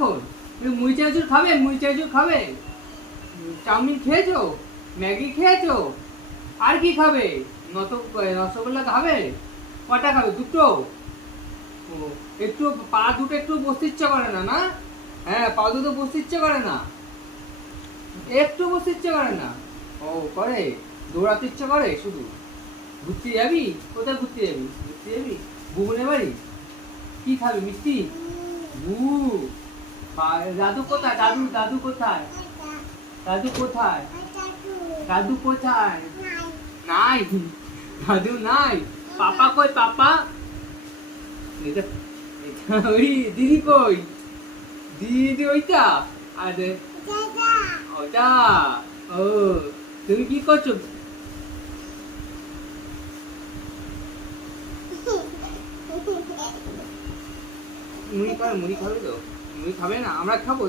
সারাক্ষণ মুড়ি চানাচুর খাবে, মুড়ি চানাচুর খাবে? চাউমিন খেয়েছো, ম্যাগি খেয়েছো, আর কি খাবে? রসগোল্লা খাবে? কটা খাবে? দুটো? ও, একটু পা দুটো একটু বসতে ইচ্ছা করে না, না? হ্যাঁ, পা দুটো বসতে ইচ্ছে করে না, একটু বসতে ইচ্ছে করে না। ও করে, দৌড়াতে ইচ্ছে করে শুধু। ঘুরতে যাবি? কোথায় ঘুরতে যাবি? ঘুরতে যাবি বুবনের বাড়ি? কি খাবি, মিষ্টি? বু, দাদু কোথায়? দাদু, দাদু কোথায়? দাদু কোথায়? দাদু কোথায়? নাই, দাদু নাই। পাপা কই, পাপা? এটা ওই দিদি কই? দিদি ওইটা? আরে ওটা। ও, তুমি কি করছো? মুড়ি খাবে, মুড়ি খাবে তো? মুড়ি খাবে না? আমরা খাবো।